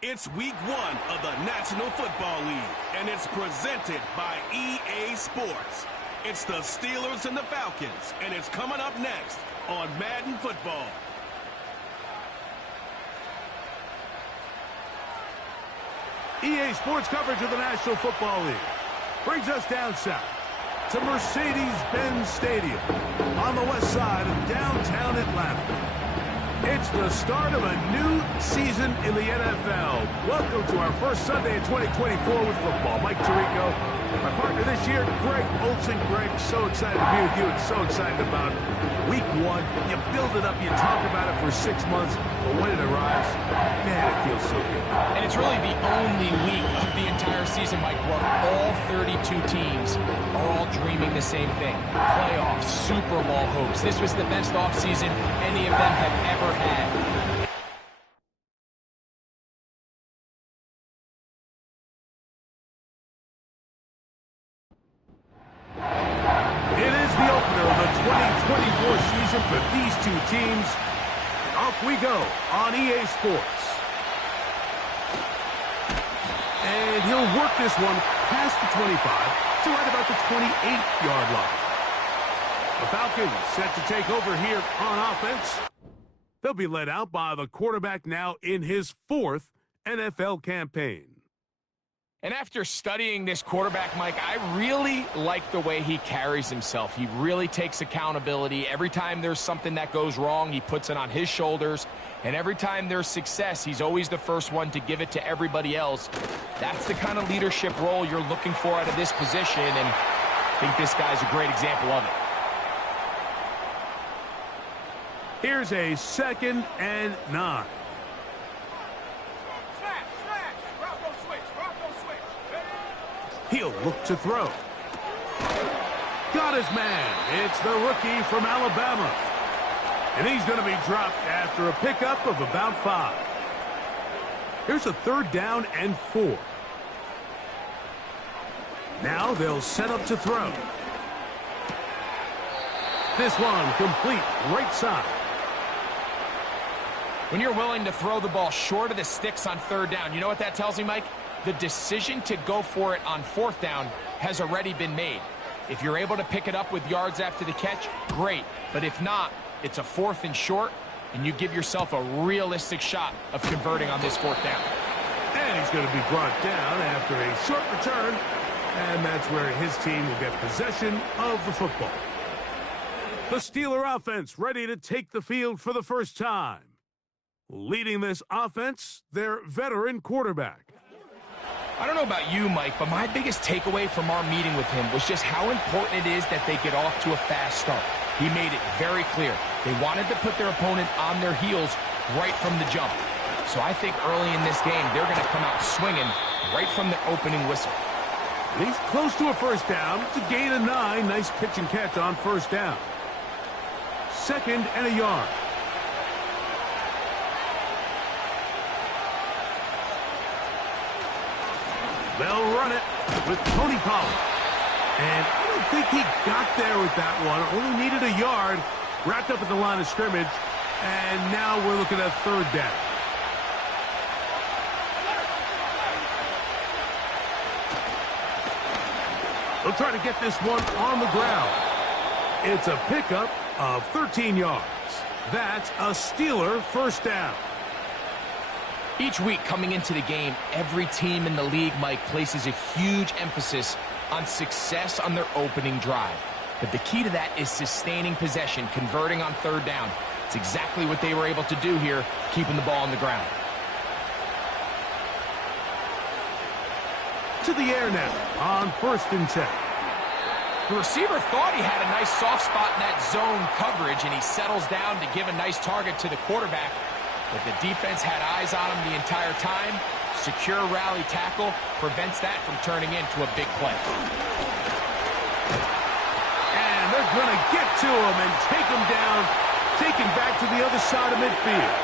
It's week 1 of the National Football League, and it's presented by EA Sports. It's the Steelers and the Falcons, and it's coming up next on Madden Football. EA Sports coverage of the National Football League brings us down south to Mercedes-Benz Stadium on the west side of downtown Atlanta. It's the start of a new season in the NFL. Welcome to our first Sunday in 2024 with football. Mike Tirico, my partner this year, Greg Olsen. Greg, so excited to be with you and so excited about week 1. You build it up, you talk about it for 6 months, but when it arrives, man, it feels so good. And it's really the only week of the entire season, Mike, where all 32 teams are all dreaming the same thing. Playoffs, Super Bowl hopes. This was the best offseason any of them have ever had. It is the opener of the 2024 season for these two teams. And off we go on EA Sports. And he'll work this one past the 25 to right about the 28-yard line. The Falcons set to take over here on offense. They'll be led out by the quarterback now in his 4th NFL campaign. And after studying this quarterback, Mike, I really like the way he carries himself. He really takes accountability. Every time there's something that goes wrong, he puts it on his shoulders. And every time there's success, he's always the first one to give it to everybody else. That's the kind of leadership role you're looking for out of this position, and I think this guy's a great example of it. Here's a 2nd and 9. He'll look to throw. Got his man. It's the rookie from Alabama. And he's going to be dropped after a pickup of about 5. Here's a 3rd down and 4. Now they'll set up to throw. This one complete right side. When you're willing to throw the ball short of the sticks on 3rd down, you know what that tells me, Mike? The decision to go for it on 4th down has already been made. If you're able to pick it up with yards after the catch, great. But if not, it's a 4th and short, and you give yourself a realistic shot of converting on this 4th down. And he's going to be brought down after a short return, and that's where his team will get possession of the football. The Steeler offense ready to take the field for the first time. Leading this offense, their veteran quarterback. I don't know about you, Mike, but my biggest takeaway from our meeting with him was just how important it is that they get off to a fast start. He made it very clear. They wanted to put their opponent on their heels right from the jump. So I think early in this game, they're going to come out swinging right from the opening whistle. He's close to a 1st down. It's a gain of 9. Nice pitch and catch on 1st down. 2nd and a yard. They'll run it with Tony Pollard. And I don't think he got there with that one. Only needed a yard. Wrapped up at the line of scrimmage. And now we're looking at 3rd down. They'll try to get this one on the ground. It's a pickup of 13 yards. That's a Steeler 1st down. Each week coming into the game, every team in the league, Mike, places a huge emphasis on success on their opening drive. But the key to that is sustaining possession, converting on 3rd down. It's exactly what they were able to do here, keeping the ball on the ground. To the air now on 1st and 10. The receiver thought he had a nice soft spot in that zone coverage, and he settles down to give a nice target to the quarterback. But the defense had eyes on him the entire time. Secure rally tackle prevents that from turning into a big play. And they're going to get to him and take him down, take him back to the other side of midfield.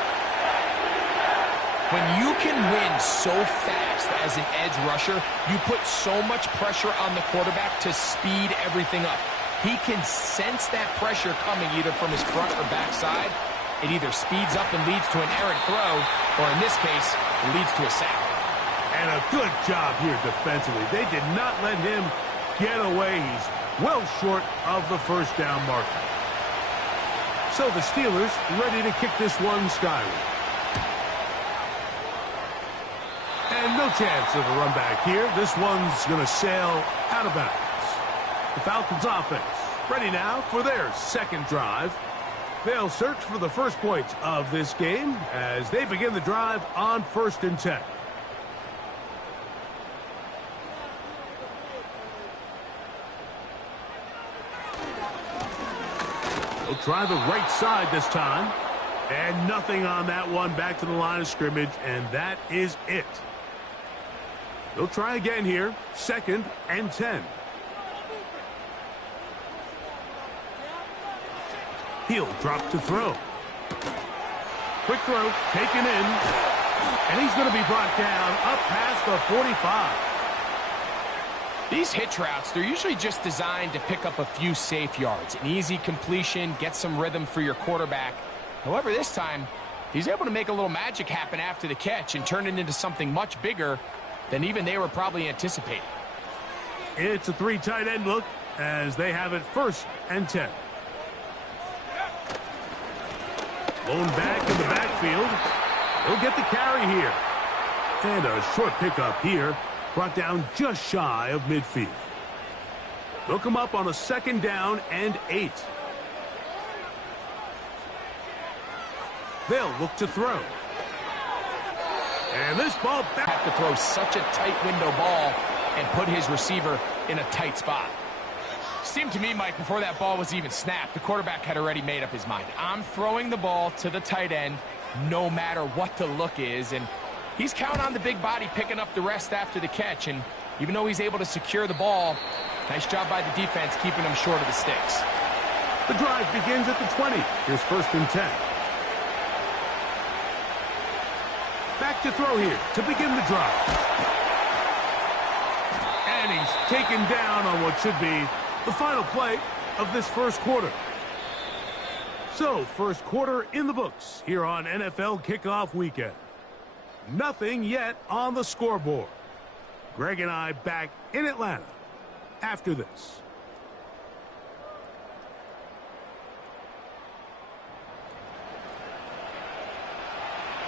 When you can win so fast as an edge rusher, you put so much pressure on the quarterback to speed everything up. He can sense that pressure coming either from his front or back side. It either speeds up and leads to an errant throw, or in this case, it leads to a sack. And a good job here defensively. They did not let him get away. He's well short of the first down marker. So the Steelers ready to kick this one skyward. And no chance of a run back here. This one's going to sail out of bounds. The Falcons offense ready now for their second drive. They'll search for the first point of this game as they begin the drive on 1st and 10. They'll try the right side this time. And nothing on that one. Back to the line of scrimmage, and that is it. They'll try again here. 2nd and 10. He'll drop to throw. Quick throw, taken in. And he's going to be brought down up past the 45. These hitch routes, they're usually just designed to pick up a few safe yards. An easy completion, get some rhythm for your quarterback. However, this time, he's able to make a little magic happen after the catch and turn it into something much bigger than even they were probably anticipating. It's a 3 tight end look as they have it 1st and 10. Blown back in the backfield. He'll get the carry here. And a short pickup here. Brought down just shy of midfield. They'll come up on a 2nd down and 8. They'll look to throw. And this ball back. Have to throw such a tight window ball and put his receiver in a tight spot. Seemed to me, Mike, before that ball was even snapped, the quarterback had already made up his mind. I'm throwing the ball to the tight end no matter what the look is, and he's counting on the big body picking up the rest after the catch, and even though he's able to secure the ball, nice job by the defense keeping him short of the sticks. The drive begins at the 20. Here's 1st and 10. Back to throw here to begin the drive. And he's taken down on what should be the final play of this first quarter. So, first quarter in the books here on NFL Kickoff Weekend. Nothing yet on the scoreboard. Greg and I back in Atlanta after this.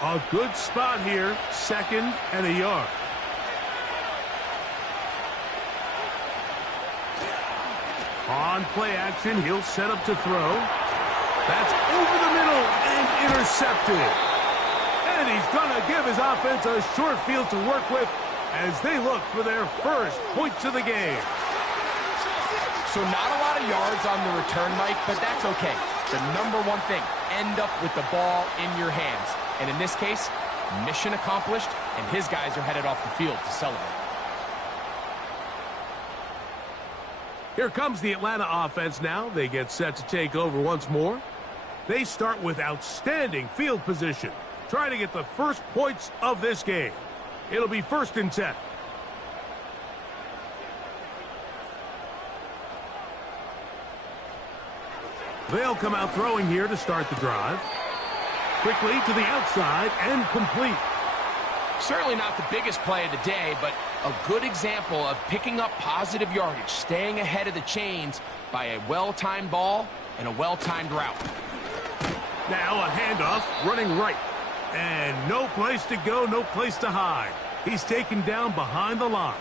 A good spot here, 2nd and a yard. On play action, he'll set up to throw. That's over the middle and intercepted. And he's going to give his offense a short field to work with as they look for their first points of the game. So not a lot of yards on the return, Mike, but that's okay. The number one thing, end up with the ball in your hands. And in this case, mission accomplished, and his guys are headed off the field to celebrate. Here comes the Atlanta offense now. They get set to take over once more. They start with outstanding field position, trying to get the first points of this game. It'll be 1st and 10. They'll come out throwing here to start the drive. Quickly to the outside and complete. Certainly not the biggest play of the day, but a good example of picking up positive yardage, staying ahead of the chains by a well-timed ball and a well-timed route. Now a handoff running right. And no place to go, no place to hide. He's taken down behind the line.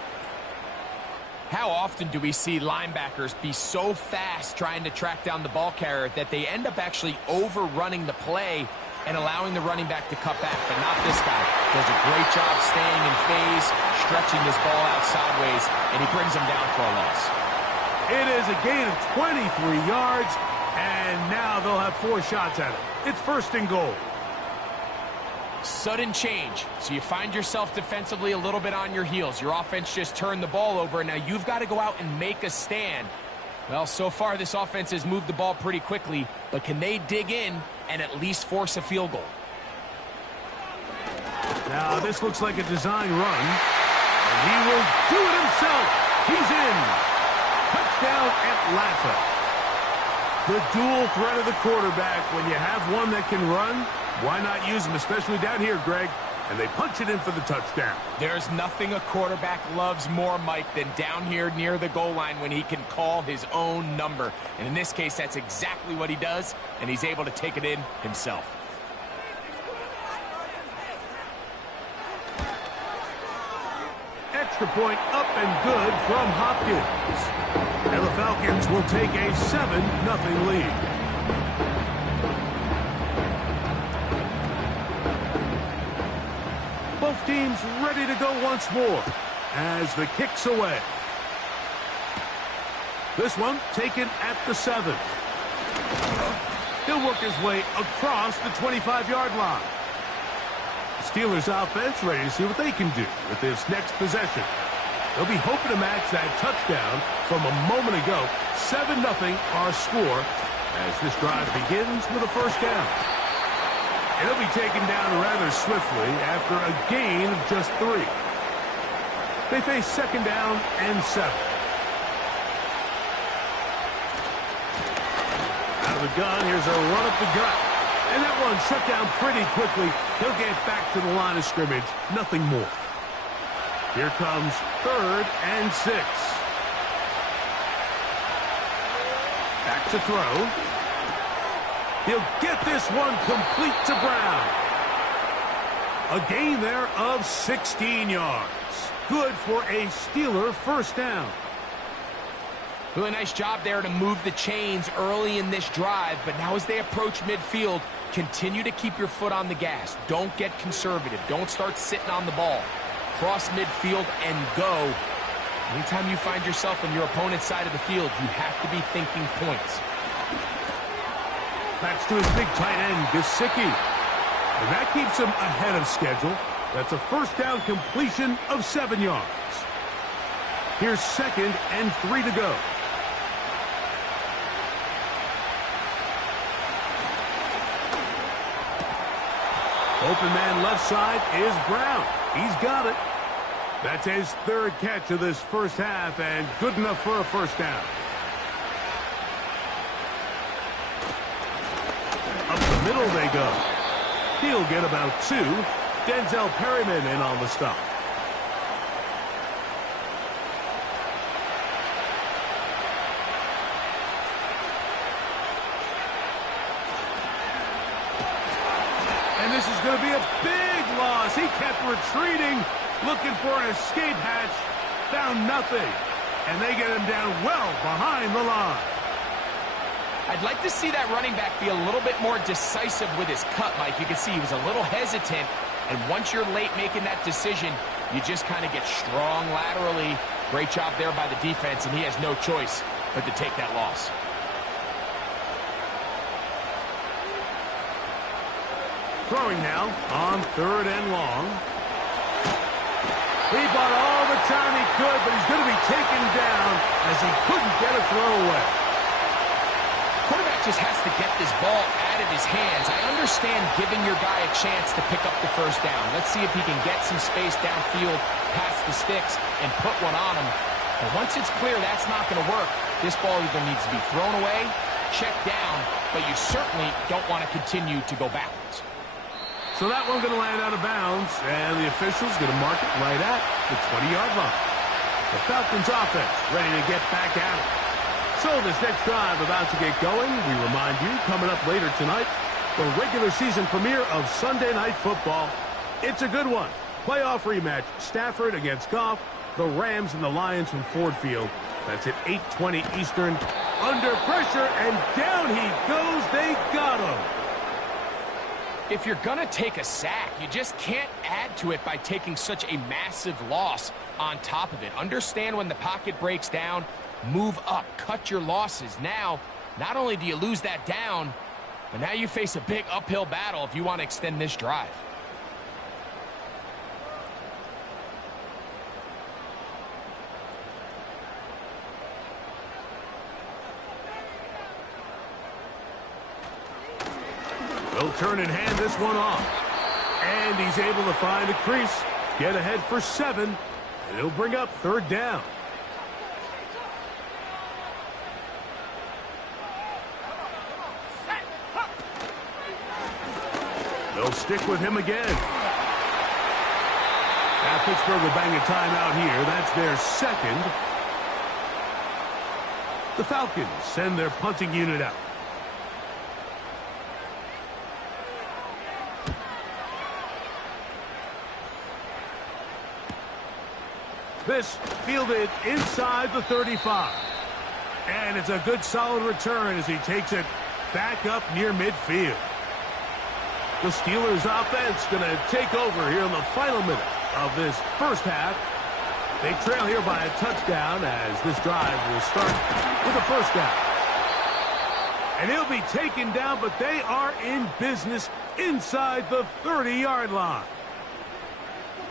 How often do we see linebackers be so fast trying to track down the ball carrier that they end up actually overrunning the play and allowing the running back to cut back? But not this guy. Does a great job staying in phase, stretching this ball out sideways, and he brings him down for a loss. It is a gain of 23 yards, and now they'll have 4 shots at it. It's 1st and goal. Sudden change. So you find yourself defensively a little bit on your heels. Your offense just turned the ball over, and now you've got to go out and make a stand. Well, so far this offense has moved the ball pretty quickly, but can they dig in and at least force a field goal? Now this looks like a design run, and he will do it himself. He's in. Touchdown Atlanta. The dual threat of the quarterback, when you have one that can run, Why not use them, especially down here, Greg? And they punch it in for the touchdown. There's nothing a quarterback loves more, Mike, than down here near the goal line when he can call his own number. And in this case, that's exactly what he does, and he's able to take it in himself. Extra point up and good from Hopkins. And the Falcons will take a 7-0 lead. Both teams ready to go once more as the kick's away. This one taken at the 7. He'll work his way across the 25-yard line. Steelers offense ready to see what they can do with this next possession. They'll be hoping to match that touchdown from a moment ago. 7-0 our score as this drive begins with a first down. And he'll be taken down rather swiftly after a gain of just 3. They face second down and 7. Out of the gun, here's a run up the gut. And that one shut down pretty quickly. He'll get back to the line of scrimmage. Nothing more. Here comes 3rd and 6. Back to throw. He'll get this one complete to Brown. A gain there of 16 yards. Good for a Steeler first down. Really nice job there to move the chains early in this drive, but now as they approach midfield, continue to keep your foot on the gas. Don't get conservative. Don't start sitting on the ball. Cross midfield and go. Anytime you find yourself on your opponent's side of the field, you have to be thinking points. That's to his big tight end, Gesicki. And that keeps him ahead of schedule. That's a first down completion of 7 yards. Here's 2nd and 3 to go. Open man left side is Brown. He's got it. That's his 3rd catch of this first half and good enough for a first down. Up the middle they go. He'll get about 2. Denzel Perryman in on the stop. And this is going to be a big loss. He kept retreating, looking for an escape hatch. Found nothing. And they get him down well behind the line. I'd like to see that running back be a little bit more decisive with his cut, Mike. You can see he was a little hesitant, and once you're late making that decision, you just kind of get strong laterally. Great job there by the defense, and he has no choice but to take that loss. Throwing now on 3rd and long. He bought all the time he could, but he's going to be taken down as he couldn't get a throw away. Quarterback just has to get this ball out of his hands. I understand giving your guy a chance to pick up the first down. Let's see if he can get some space downfield past the sticks and put one on him. But once it's clear that's not going to work, this ball either needs to be thrown away, checked down, but you certainly don't want to continue to go backwards. So that one going to land out of bounds, and the official's going to mark it right at the 20-yard line. The Falcons offense ready to get back at it. So this next drive about to get going. We remind you, coming up later tonight, the regular season premiere of Sunday Night Football. It's a good one. Playoff rematch, Stafford against Goff, the Rams and the Lions from Ford Field. That's at 8:20 Eastern. Under pressure, and down he goes. They got him. If you're going to take a sack, you just can't add to it by taking such a massive loss on top of it. Understand when the pocket breaks down, move up, cut your losses. Now, not only do you lose that down, but now you face a big uphill battle if you want to extend this drive. They'll turn and hand this one off. And he's able to find a crease, get ahead for 7, and he'll bring up 3rd down. They'll stick with him again. Now Pittsburgh will bang a timeout here. That's their second. The Falcons send their punting unit out. This fielded inside the 35. And it's a good solid return as he takes it back up near midfield. The Steelers offense going to take over here in the final minute of this first half. They trail here by a touchdown as this drive will start with a first down. And he'll be taken down, but they are in business inside the 30-yard line.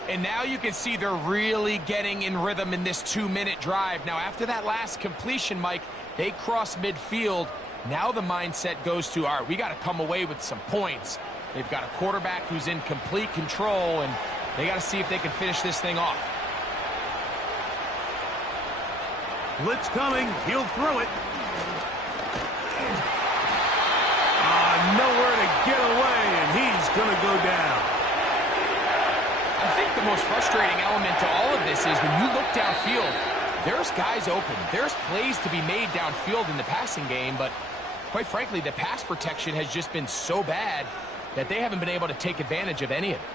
And now you can see they're really getting in rhythm in this 2-minute drive. Now, after that last completion, Mike, they cross midfield. Now the mindset goes to, all right, we got to come away with some points. They've got a quarterback who's in complete control, and they got to see if they can finish this thing off. Blitz coming. He'll throw it. Nowhere to get away, and he's going to go down. I think the most frustrating element to all of this is when you look downfield, there's guys open. There's plays to be made downfield in the passing game, but quite frankly, the pass protection has just been so bad that they haven't been able to take advantage of any of it.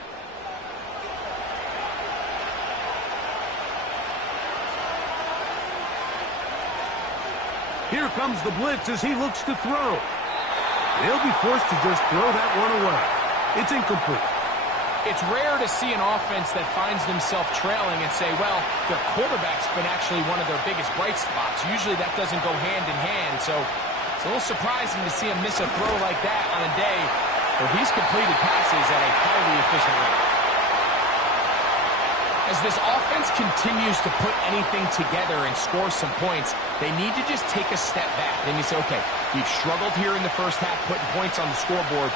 Here comes the blitz as he looks to throw. He'll be forced to just throw that one away. It's incomplete. It's rare to see an offense that finds themselves trailing and say, well, their quarterback's been actually one of their biggest bright spots. Usually that doesn't go hand in hand, so it's a little surprising to see him miss a throw like that on a day where he's completed passes at a highly efficient rate. As this offense continues to put anything together and score some points, they need to just take a step back. Then you say, okay, we've struggled here in the first half putting points on the scoreboard.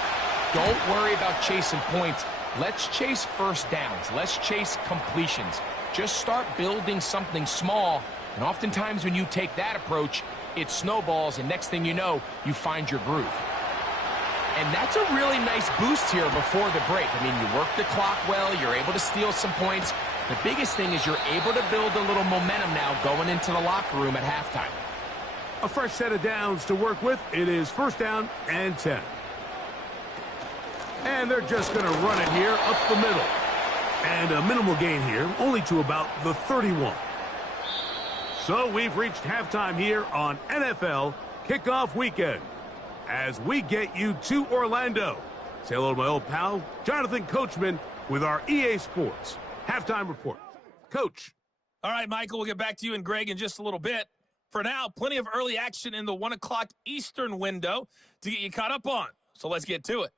Don't worry about chasing points. Let's chase first downs. Let's chase completions. Just start building something small. And oftentimes when you take that approach, it snowballs, and next thing you know, you find your groove. And that's a really nice boost here before the break. I mean, you work the clock well. You're able to steal some points. The biggest thing is you're able to build a little momentum now going into the locker room at halftime. A fresh set of downs to work with. It is first down and 10. And they're just going to run it here up the middle. And a minimal gain here, only to about the 31. So we've reached halftime here on NFL Kickoff Weekend. As we get you to Orlando. Say hello to my old pal, Jonathan Coachman, with our EA Sports Halftime Report. Coach. All right, Michael, we'll get back to you and Greg in just a little bit. For now, plenty of early action in the 1 o'clock Eastern window to get you caught up on. So let's get to it.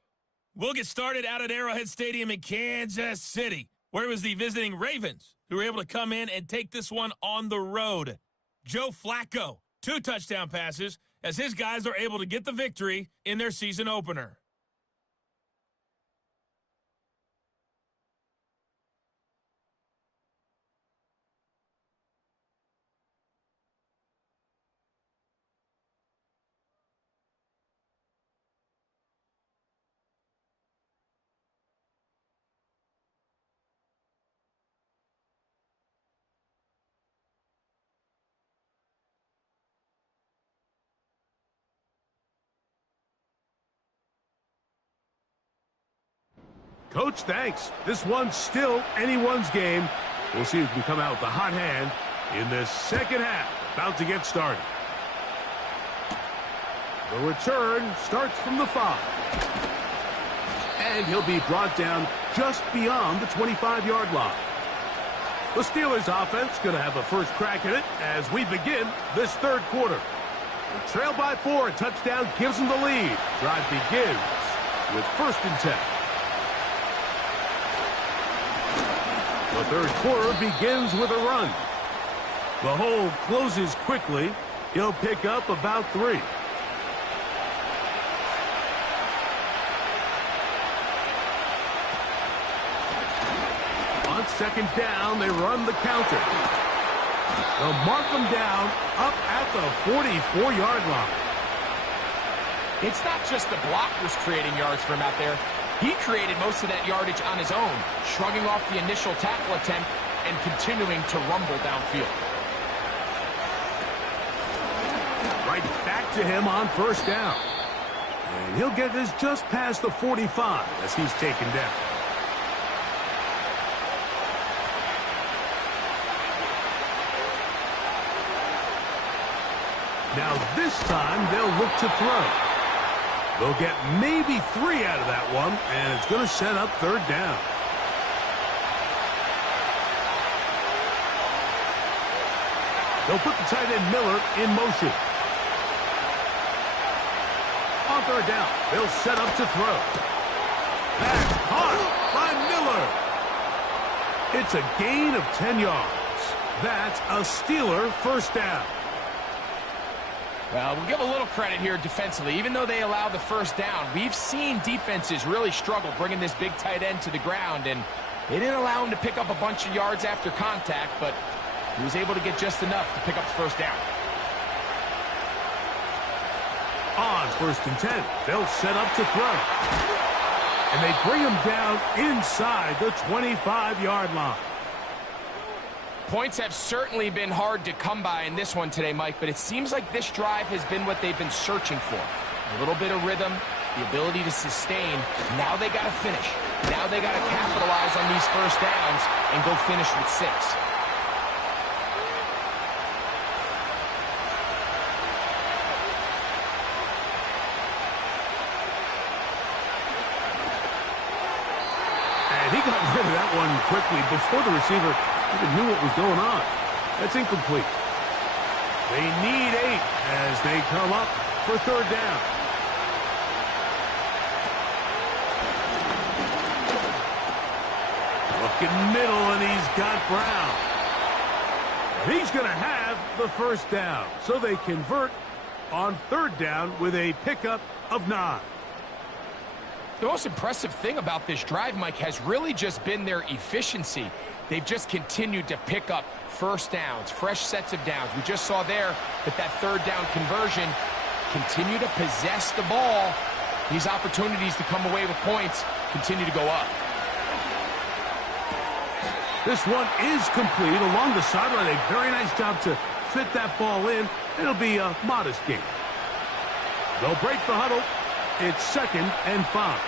We'll get started out at Arrowhead Stadium in Kansas City, where it was the visiting Ravens who were able to come in and take this one on the road. Joe Flacco, 2 touchdown passes, as his guys are able to get the victory in their season opener. Coach, thanks. This one's still anyone's game. We'll see who can come out with the hot hand in this second half. About to get started. The return starts from the 5. And he'll be brought down just beyond the 25-yard line. The Steelers offense going to have a first crack at it as we begin this third quarter. They trail by 4. A touchdown gives them the lead. Drive begins with first and 10. The third quarter begins with a run. The hole closes quickly. He'll pick up about 3. On second down, they run the counter. They'll mark them down up at the 44-yard line. It's not just the blockers creating yards for him out there. He created most of that yardage on his own, shrugging off the initial tackle attempt and continuing to rumble downfield. Right back to him on first down. And he'll get this just past the 45 as he's taken down. Now this time they'll look to throw. They'll get maybe 3 out of that one, and it's going to set up third down. They'll put the tight end Miller in motion. On third down, they'll set up to throw. That's caught by Miller. It's a gain of 10 yards. That's a Steeler first down. Well, we'll give a little credit here defensively. Even though they allow the first down, we've seen defenses really struggle bringing this big tight end to the ground, and they didn't allow him to pick up a bunch of yards after contact, but he was able to get just enough to pick up the first down. On first and 10, they'll set up to throw. And they bring him down inside the 25-yard line. Points have certainly been hard to come by in this one today, Mike, but it seems like this drive has been what they've been searching for. A little bit of rhythm, the ability to sustain. Now they got to finish. Now they got to capitalize on these first downs and go finish with 6. And he got rid of that one quickly before the receiver even knew what was going on. That's incomplete. They need 8 as they come up for third down. Looking middle, and he's got Brown. He's going to have the first down. So they convert on third down with a pickup of 9. The most impressive thing about this drive, Mike, has really just been their efficiency. They've just continued to pick up first downs, fresh sets of downs. We just saw there that third down conversion, continue to possess the ball. These opportunities to come away with points continue to go up. This one is complete along the sideline. A very nice job to fit that ball in. It'll be a modest gain. They'll break the huddle. It's 2nd and 5.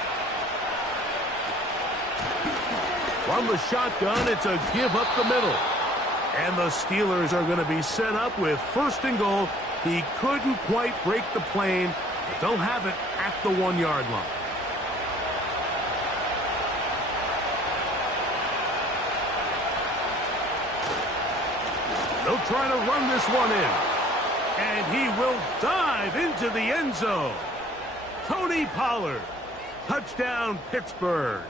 From the shotgun, it's a give up the middle. And the Steelers are going to be set up with 1st and goal. He couldn't quite break the plane, but they'll have it at the 1-yard line. They'll try to run this one in. And he will dive into the end zone. Tony Pollard. Touchdown, Pittsburgh.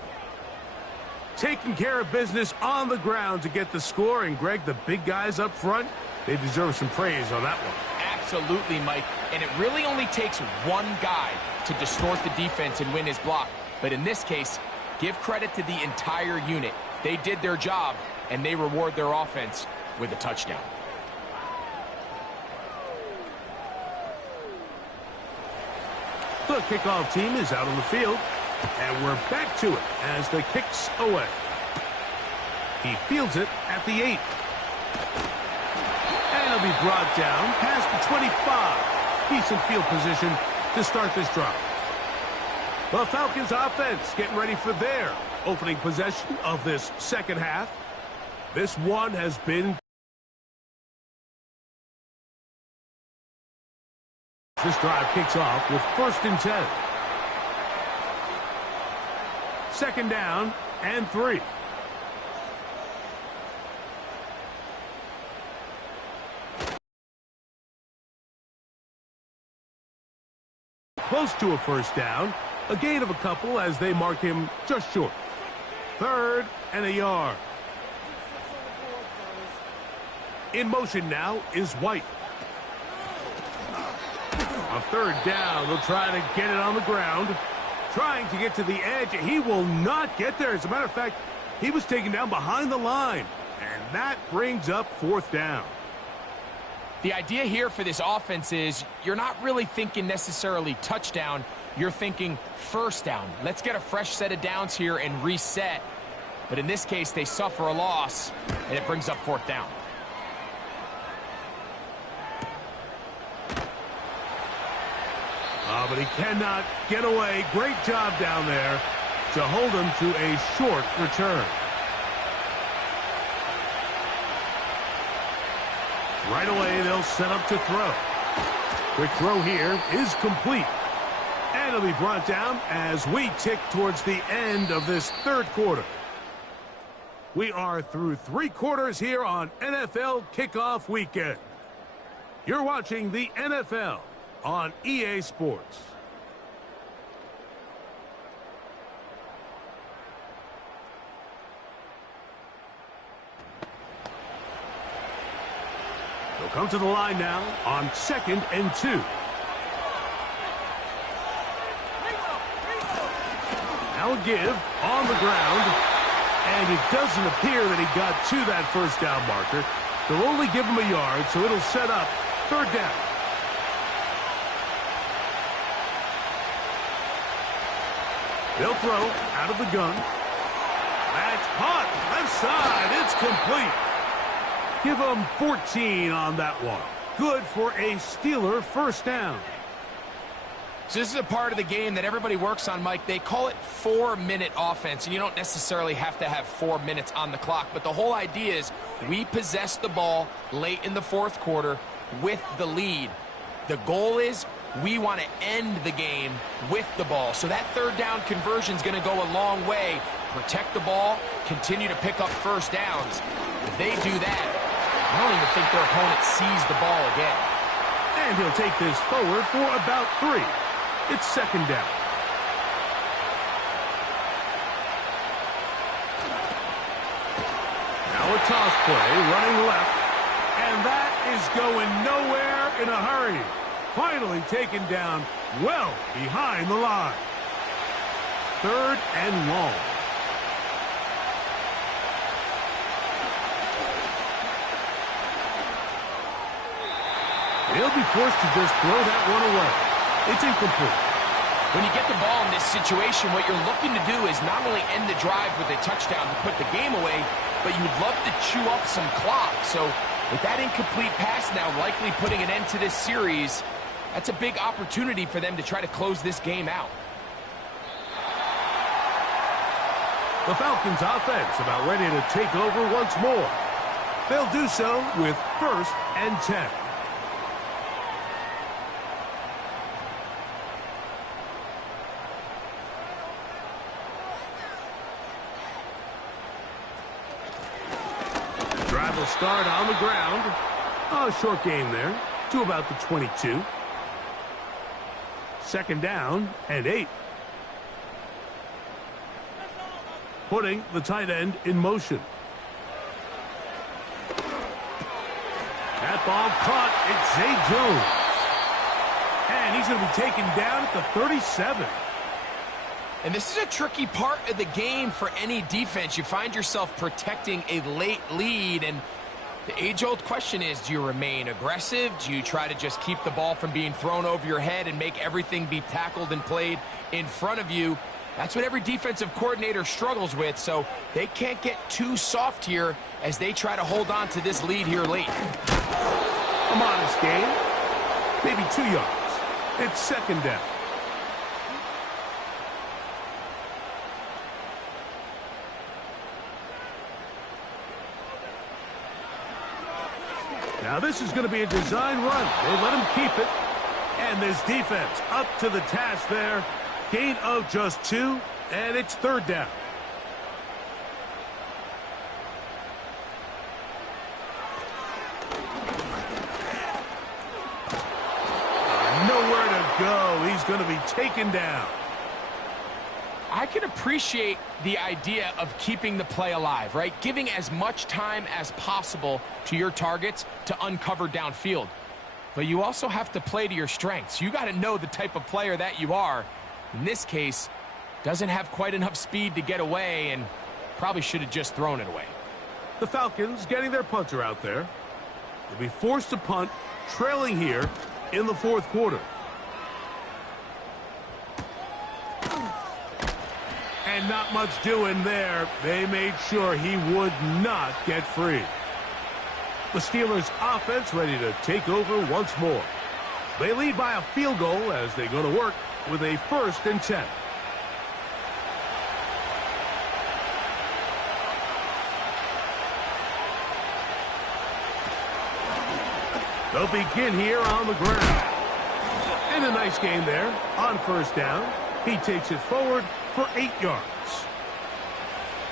Taking care of business on the ground to get the score. And, Greg, the big guys up front, they deserve some praise on that one. Absolutely, Mike. And it really only takes one guy to distort the defense and win his block. But in this case, give credit to the entire unit. They did their job, and they reward their offense with a touchdown. The kickoff team is out on the field, and we're back to it as the kick's away. He fields it at the 8. And he'll be brought down past the 25. Decent field position to start this drive. The Falcons offense getting ready for their opening possession of this second half. This one has been... This drive kicks off with 1st and 10. 2nd down and 3. Close to a first down. A gain of a couple as they mark him just short. 3rd and a yard. In motion now is White. On 3rd down, they'll try to get it on the ground. Trying to get to the edge. He will not get there. As a matter of fact, he was taken down behind the line. And that brings up 4th down. The idea here for this offense is you're not really thinking necessarily touchdown. you're thinking first down. Let's get a fresh set of downs here and reset. But in this case, they suffer a loss, and it brings up fourth down. But he cannot get away. Great job down there to hold him to a short return. Right away, they'll set up to throw. Quick throw here is complete. And it'll be brought down as we tick towards the end of this third quarter. We are through 3 quarters here on NFL Kickoff Weekend. You're watching the NFL on EA Sports. They'll come to the line now on 2nd and 2. Now a give on the ground, and it doesn't appear that he got to that first down marker. They'll only give him a yard, so it'll set up third down. They'll throw out of the gun. That's caught. Left side. It's complete. Give them 14 on that one. Good for a Steeler first down. So this is a part of the game that everybody works on, Mike. They call it 4-minute offense, and you don't necessarily have to have 4 minutes on the clock. But the whole idea is we possess the ball late in the fourth quarter with the lead. The goal is we want to end the game with the ball. So that third down conversion is going to go a long way. Protect the ball, continue to pick up first downs. If they do that, I don't even think their opponent sees the ball again. And he'll take this forward for about 3. It's second down. Now a toss play, running left. And that is going nowhere in a hurry. Finally taken down well behind the line. Third and long. He'll be forced to just throw that one away. It's incomplete. When you get the ball in this situation, what you're looking to do is not only end the drive with a touchdown to put the game away, but you'd love to chew up some clock. So with that incomplete pass now likely putting an end to this series, that's a big opportunity for them to try to close this game out. The Falcons offense about ready to take over once more. They'll do so with 1st and 10. Drive will start on the ground. A short game there to about the 22. Second down and 8. Putting the tight end in motion. That ball caught. It's Zay Jones. And he's going to be taken down at the 37. And this is a tricky part of the game for any defense. You find yourself protecting a late lead, and the age-old question is, do you remain aggressive? Do you try to just keep the ball from being thrown over your head and make everything be tackled and played in front of you? That's what every defensive coordinator struggles with, so they can't get too soft here as they try to hold on to this lead here late. A modest gain, maybe 2 yards. It's second down. Now this is going to be a design run. They let him keep it. And this defense up to the task there. Gain of just 2, and it's third down. Nowhere to go. He's going to be taken down. I can appreciate the idea of keeping the play alive, right? Giving as much time as possible to your targets to uncover downfield. But you also have to play to your strengths. You got to know the type of player that you are. In this case, doesn't have quite enough speed to get away and probably should have just thrown it away. The Falcons getting their punter out there. They'll be forced to punt, trailing here in the fourth quarter. not much doing there. They made sure he would not get free. The Steelers' offense ready to take over once more. They lead by a field goal as they go to work with a 1st and 10. They'll begin here on the ground. And a nice gain there on 1st down. He takes it forward for 8 yards.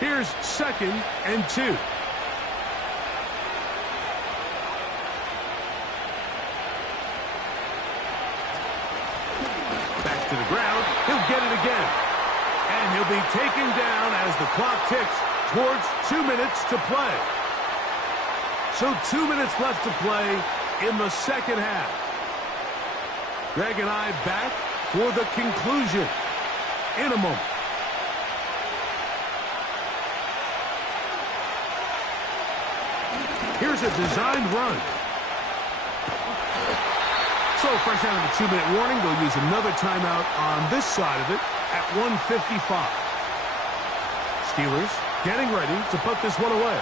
Here's 2nd and 2. Back to the ground. He'll get it again. And he'll be taken down as the clock ticks towards 2 minutes to play. So 2 minutes left to play in the 2nd half. Greg and I back for the conclusion in a moment. Here's a designed run. So fresh out of the 2-minute warning, they'll use another timeout on this side of it at 1:55. Steelers getting ready to put this one away,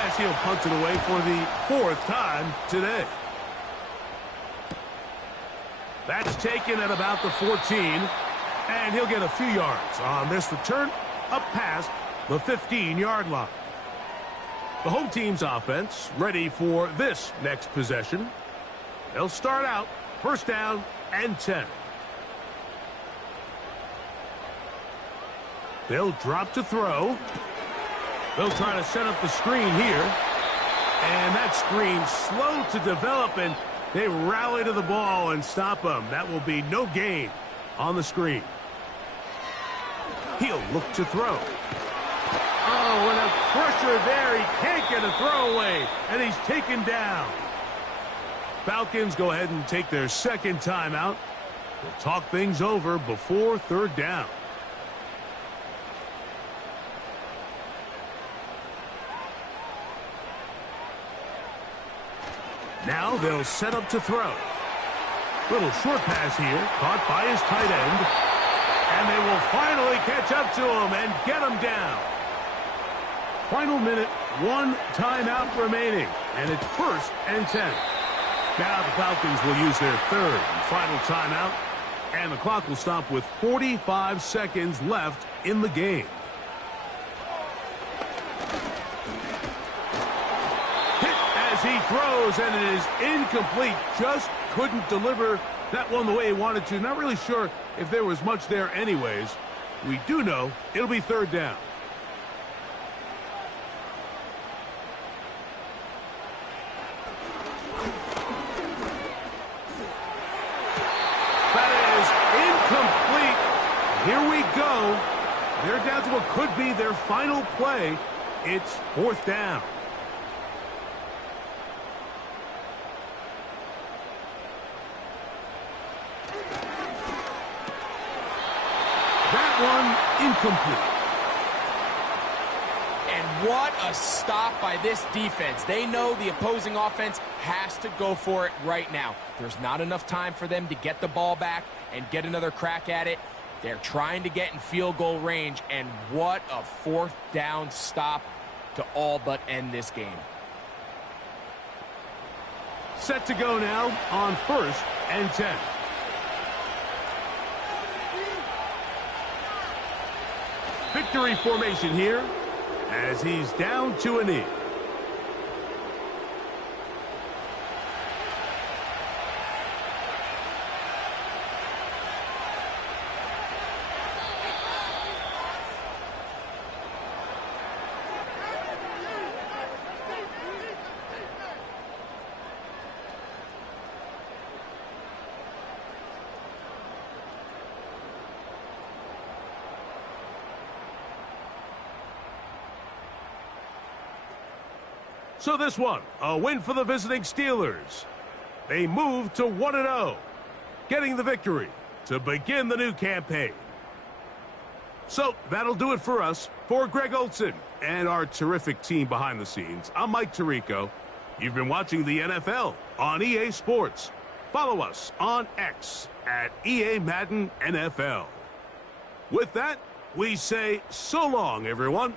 as he'll punt it away for the 4th time today. That's taken at about the 14, and he'll get a few yards on this return up past the 15-yard line. The home team's offense ready for this next possession. They'll start out 1st down and 10. They'll drop to throw. They'll try to set up the screen here. And that screen slow to develop, and they rally to the ball and stop them. That will be no gain on the screen. He'll look to throw. Oh, and a pressure there. He can't get a throwaway, and he's taken down. Falcons go ahead and take their 2nd timeout. We'll talk things over before 3rd down. Now they'll set up to throw. Little short pass here, caught by his tight end. And they will finally catch up to him and get him down. Final minute, 1 timeout remaining. And it's 1st and 10. Now the Falcons will use their 3rd and final timeout. And the clock will stop with 45 seconds left in the game. He throws, and it is incomplete. Just couldn't deliver that one the way he wanted to. Not really sure if there was much there anyways. We do know it'll be 3rd down. That is incomplete. Here we go. They're down to what could be their final play. It's 4th down. One incomplete. And what a stop by this defense. They know the opposing offense has to go for it right now. There's not enough time for them to get the ball back and get another crack at it. They're trying to get in field goal range, and what a 4th down stop to all but end this game. Set to go now on 1st and 10. Victory formation here as he's down to a knee. So this one, a win for the visiting Steelers. They move to 1-0, getting the victory to begin the new campaign. So that'll do it for us. For Greg Olson and our terrific team behind the scenes, I'm Mike Tirico. You've been watching the NFL on EA Sports. Follow us on X at EA Madden NFL. With that, We say so long, everyone.